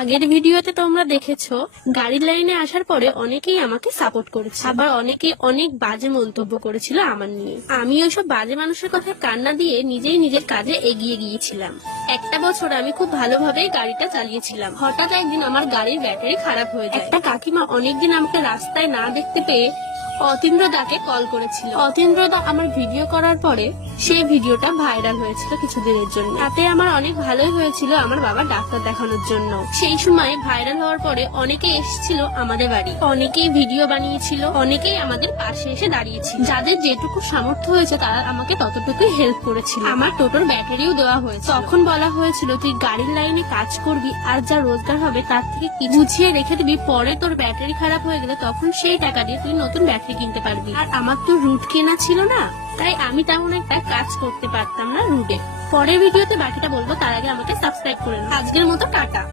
আগের ভিডিওতে তোমরা দেখেছ, গাড়ির লাইনে আসার পরে অনেকেই আমাকে সাপোর্ট করেছে আবার অনেকেই অনেক বাজে মন্তব্য করেছিল আমার নিয়ে। আমি ওইসব বাজে মানুষের কথা কান্না দিয়ে নিজেই নিজের কাজে এগিয়ে গিয়েছিলাম। একটা বছর আমি খুব ভালোভাবেই গাড়িটা চালিয়েছিলাম। হঠাৎ একদিন আমার গাড়ির ব্যাটারি খারাপ হয়ে যায়। একটা কাকিমা অনেকদিন আমাকে রাস্তায় না দেখতে পেয়ে অতীন্দ্র দাকে কল করেছিল। অতীন্দ্র দা আমার ভিডিও করার পরে সেই ভিডিওটা ভাইরাল হয়েছিল কিছুদিনের জন্য। তাতে আমার অনেক ভালোই হয়েছিল আমার বাবা ডাক্তার দেখানোর জন্য। সেই সময় ভাইরাল হওয়ার পরে অনেকে এসেছিল আমাদের বাড়ি। অনেকেই ভিডিও বানিয়েছিল, অনেকেই আমাদের পাশে এসে দাঁড়িয়েছিল। যাদের যেটুকু সামর্থ্য হয়েছে, তারা আমাকে ততটুকুই হেল্প করেছিল। আমার টোটোর ব্যাটারিও দেওয়া হয়েছে। তখন বলা হয়েছিল, তুই গাড়ির লাইনে কাজ করবি, আর যা রোজগার হবে, তার থেকে বুঝিয়ে রেখে দিবি। পরে তোর ব্যাটারি খারাপ হয়ে গেলে তখন সেই টাকা দিয়ে তুই নতুন ব্যাটারি কিনতে পারবি। আর আমার তো রুট কেনা ছিল না। তাই আমি তেমন একটা কাজ করতে পারতাম না রুটে পরের ভিডিওতে বাকিটা বলব, তার আগে আমাকে সাবস্ক্রাইব করে। আজকের মতো টাটা